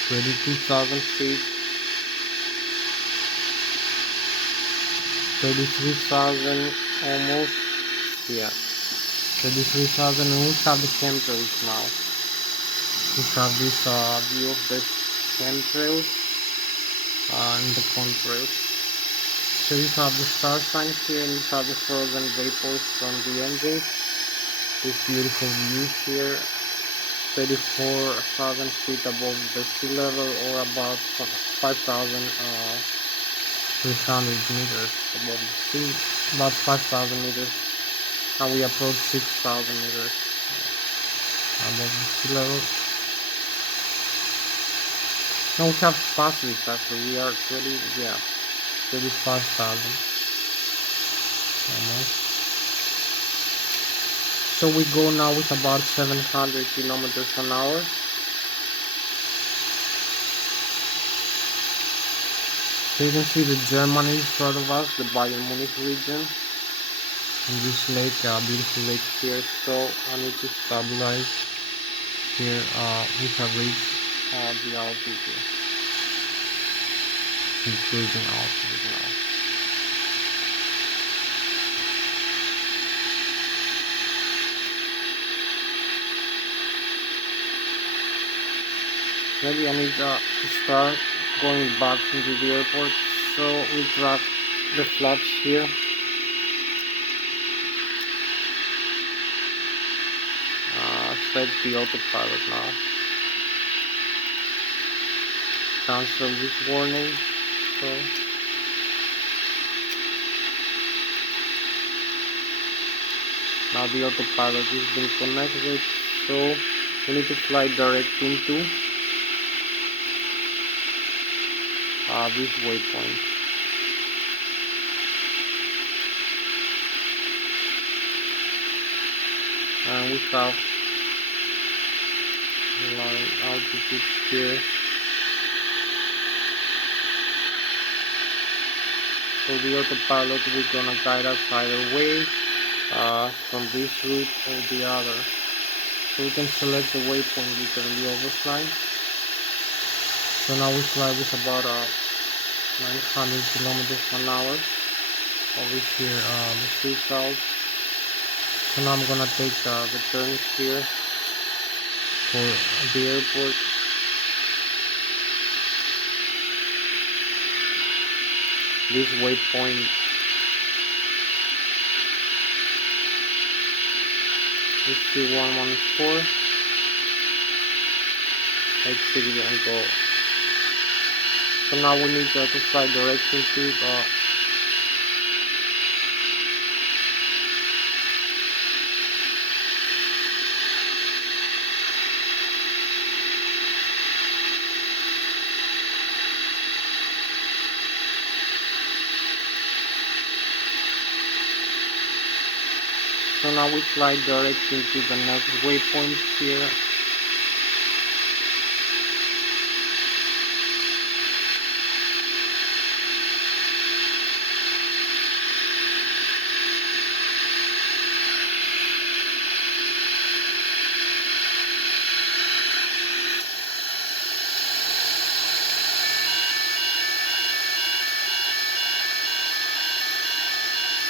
$22,000 feet, 33,000 almost, yeah, 33,000, and we have the chemtrails now. We have this view of the chemtrails and the contrails. So you have the star signs here, and you have the frozen vapors from the engines. This beautiful view here, 34,000 feet above the sea level, or about 5,300 meters above the sea, about 5,000 meters, and we approach 6,000 meters above the sea level. Now we have passed actually, we are 35,000 almost. So So we go now with about 700 kilometers an hour. So you can see the Germany in front of us, the Bayern Munich region. And this lake, beautiful lake here. So I need to stabilize here. We have reached the altitude. Increasing altitude now. Maybe I need to start going back into the airport. So we track the flaps here. Set the autopilot now. Cancel this warning. So now the autopilot is being connected. So we need to fly direct into this waypoint. And we have the line altitude here. So the autopilot will gonna guide us either way, from this route or the other. So we can select the waypoint we currently overflying. So now we fly with about 900 kilometers an hour over here, the sea salt. So now I'm gonna take the turns here for the airport. This waypoint is C114. Exit and go. So now we need to fly directly to so now we fly directly to the next waypoint here.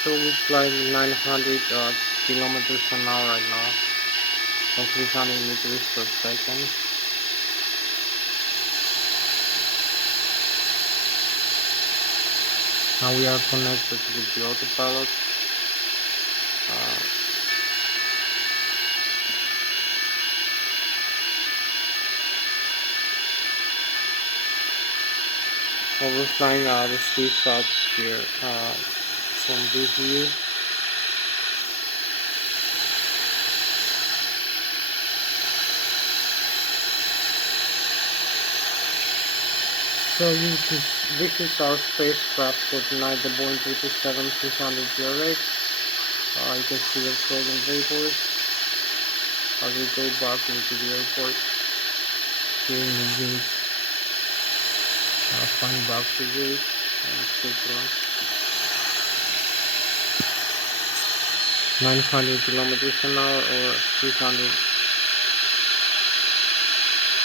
So we fly 900 kilometers an hour right now, or 300 meters per second. Now we are connected with the autopilot. Overflying the sea salt here from this view. So this is our spacecraft for tonight, the Boeing 777-300 GRX. You can see the frozen vapors as we go back into the airport. Here in the gate, flying back to the gate and stick on. 900 kilometers an hour or 300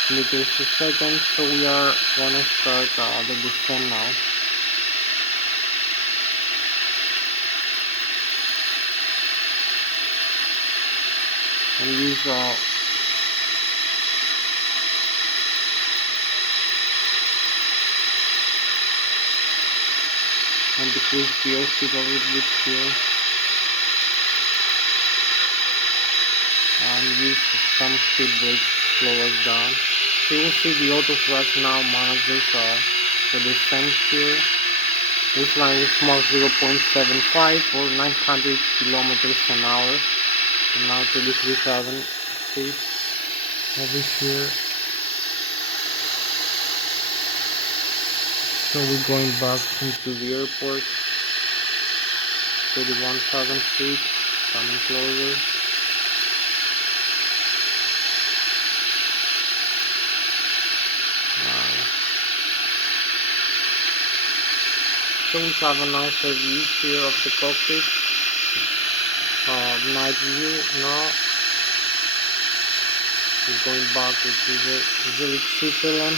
meters per second. So we are gonna start the descent now. And use and decrease the airspeed a little bit here. And use some speed brakes to slow us down. So you will see the auto thrust now manages the descent here. We're flying with Mach 0.75 or 900 kilometers an hour. And now 33,000 feet over here. So we're going back into the airport. 31,000 feet, coming closer. So we have a nicer view here of the cockpit. Night view now. We're going back to the Zurich Switzerland.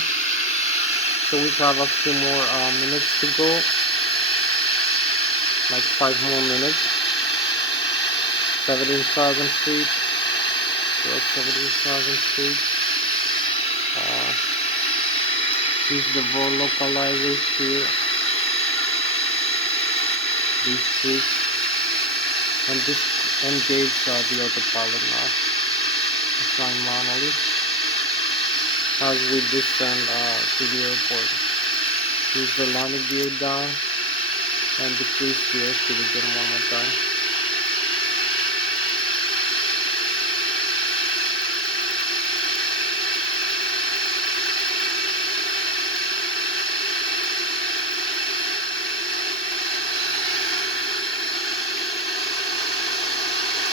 So we have a few more minutes to go. Like 5 more minutes. 17,000 feet. 17,000 feet. This is the vol localizer here. This switch. And this engage the autopilot now. Flying manually as we descend to the airport. Use the landing gear down and decrease the airspeed again one more time.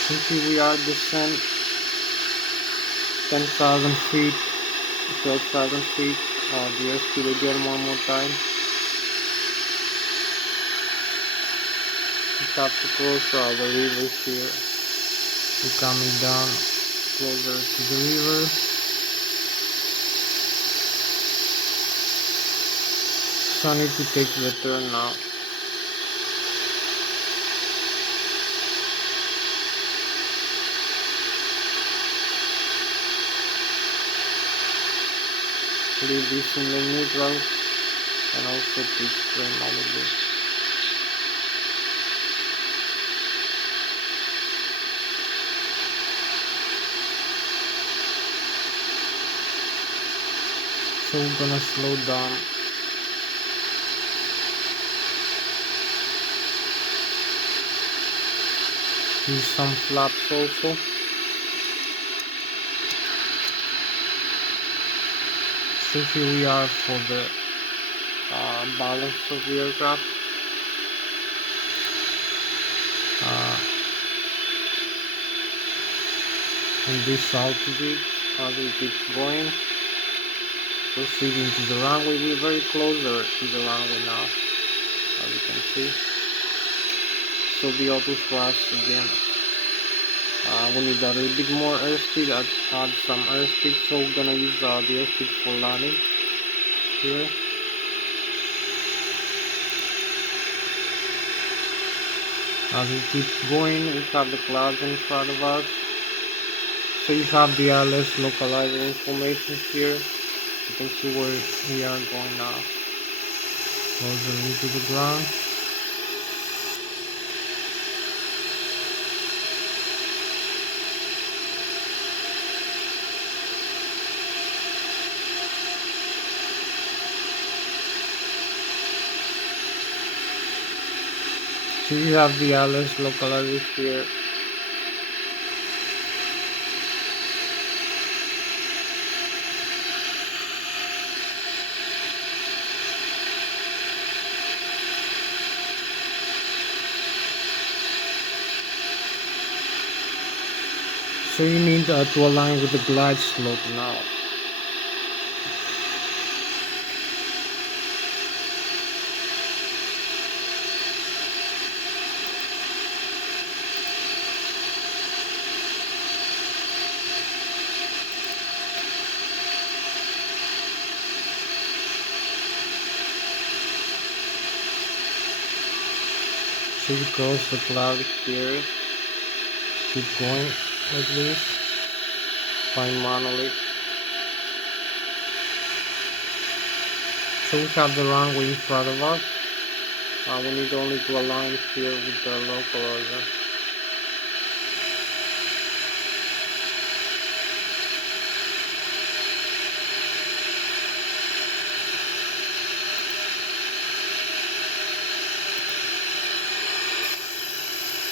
So here we are descend 10,000 feet, 12,000 feet, the airspeed again one more time. We have to cross the river here. We're coming down closer to the river. So I need to take the turn now. Leave this in the neutral and also pitch frame a little bit. So we're gonna slow down. Use some flaps also. So here we are for the balance of the aircraft. In this altitude, as we keep going, proceeding to the runway. We're very closer to the runway now, as you can see. So the auto thrust again. We need a little bit more airspeed, add some airspeed, so we're gonna use the airspeed for landing here. As we keep going, we have the clouds in front of us. So you have the Lszh localizer information here. You can see where we are going now. Closer into the ground. So you have the Lszh localizer here. So you need to align with the glide slope now. So you cross the cloud here. Keep going like this. Fine manually. So we have the runway in front of us. We need only to align here with the localizer.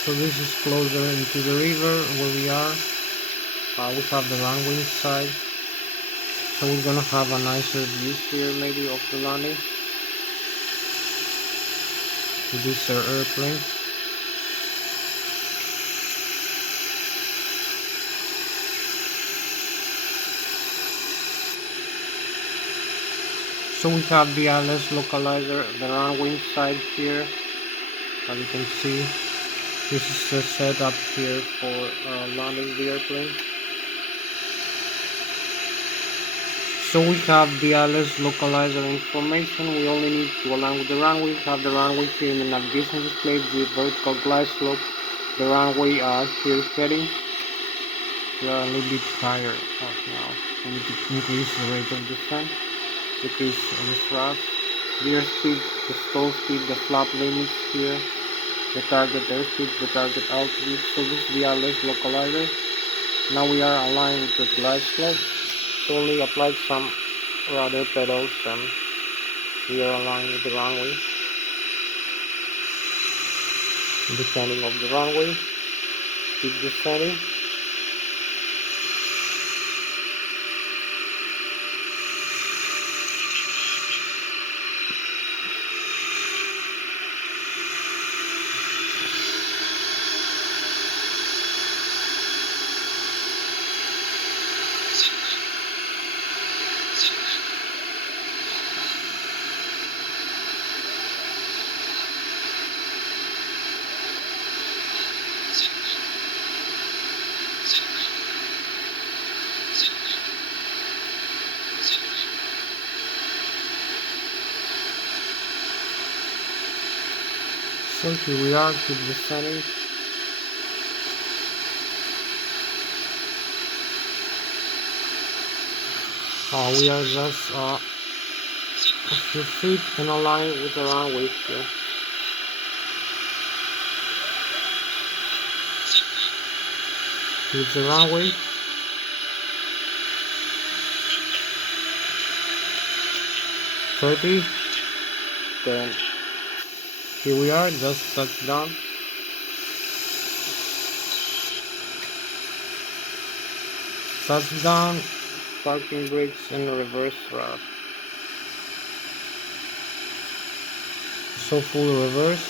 So this is closer into the river where we are. We have the runway inside. So we're gonna have a nicer view here maybe of the landing. This is our airplane. So So we have the Lszh localizer, the runway inside here. As you can see, this is the setup here for landing the airplane. So we have the Lszh localizer information. We only need to align with the runway. We have the runway here in the navigation display with vertical glide slope. The runway here is heading. We are a little bit higher now. We need to increase the rate of descent, decrease the thrust, the airspeed, the stall speed, the flap limits here, the target airspeed, the target altitude. So this is the Lszh localizer. Now we are aligned with the glide slope. So only applied some rudder pedals and we are aligned with the runway. Descending of the runway, keep descending. So here we are, keep descending. We are just a few feet in a line with the runway here. Here's the runway. Thirty. Then here we are, just touched down. Touchdown, parking brakes and reverse thrust. So full reverse.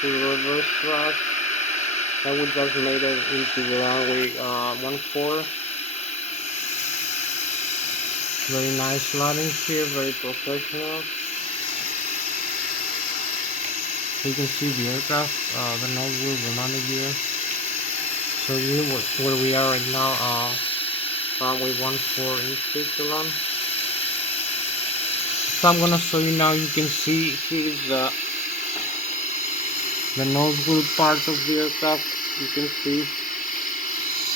Full reverse thrust. And we just made it into the runway 14. Very nice landing here, very professional. You can see the aircraft, the nose wheel, the landing gear. So you where we are right now, runway 14 in Switzerland. So I'm gonna show you now. You can see here is the nose wheel part of the aircraft. You can see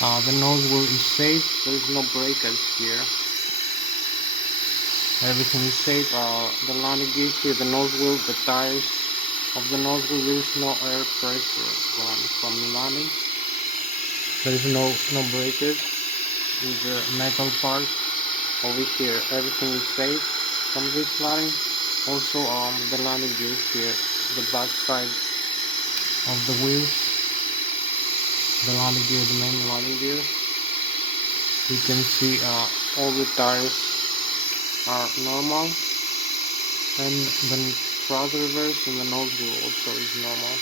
the nose wheel is safe. There is no breakage here. Everything is safe. The landing gear here, the nose wheel, the tires of the nose wheel. There is no air pressure going from the landing. There is no breakage in the metal part over here. Everything is safe from this landing. Also the landing gear here, the back side of the wheels, the landing gear, the main landing gear. You can see all the tires are normal, and the throttle reverse and the nose wheel also is normal.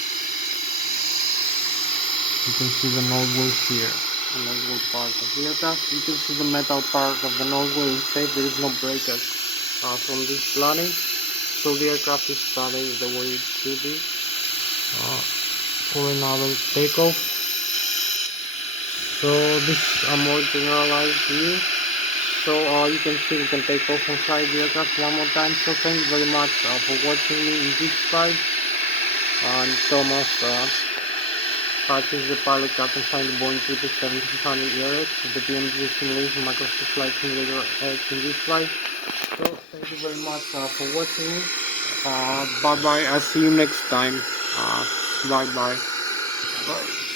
You can see the nose wheel here, the nose wheel part of the aircraft. You can see the metal part of the nose wheel is safe. There is no breakage from this landing, so the aircraft is starting the way it should be for another takeoff. So this is a more generalized view. So you can see we can take off and fly the aircraft one more time. So thank you very much for watching me in this flight. Thomas Hatsios, the pilot, captain flying the Boeing 777 ERX, the PMG simulation, Microsoft Flight Simulator X in this flight. So thank you very much for watching me. Bye bye. I'll see you next time. Bye bye. Bye.